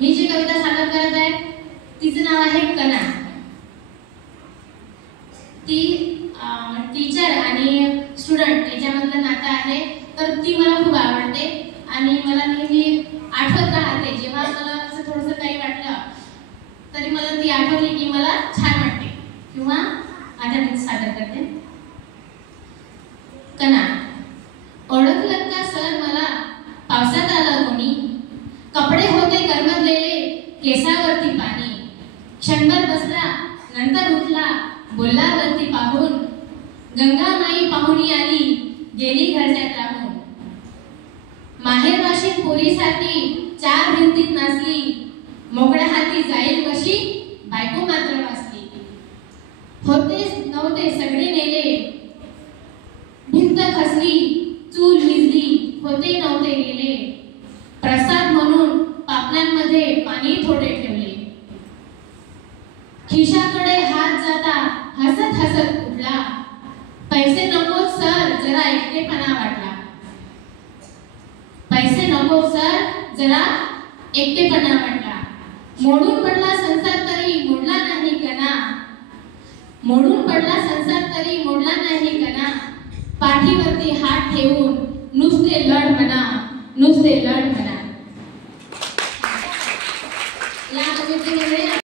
मी जी कविता सादर करत आहे तिचं नाव आहे कणा। ती टीचर आणि स्टुडंट याच्यामधलं नातं आहे, तर ती मला खूप आवडते आणि मला नेहमी आठवत राहते। जेव्हा मला असं थोडंसं काही वाटलं तरी मला ती आठवली की मला छान वाटते, किंवा आता मी सादर करते। कणा। ओळखलं का सर मला पावसात आलं कोणी, कपडे होते करमरलेले केसावरती पाणी, क्षणभर बसला नंतर उठला बोलला वरती पाहून, गंगा माई पाहुणी आली गेली घरट्यात राहून, माहेरवाशी पोरीसाठी चार भिंतीत नाचली, मोकळ्या हाती जाईल कशी बायको मात्र वाचली, होतेच नव्हते सगळे नेले भिंत खसली चूल विजली, होते नव्हते गेले प्रसाद म्हणून पापण्यांमध्ये पाणी थोडे ठेवले, खिशाकडे हात जाता हसत हसत उठला, पैसे नको सर जरा एकटेपणा वाटला, पैसे नको सर जरा एकटेपणा वाटला, मोडून पडला संसार तरी मोडला नाही कणा, मोडून पडला संसार तरी मोडला नाही कणा, पाठीवरती हात ठेवून नुसते लढ म्हणा, नुसते लढ म्हणा। या कवितेमध्ये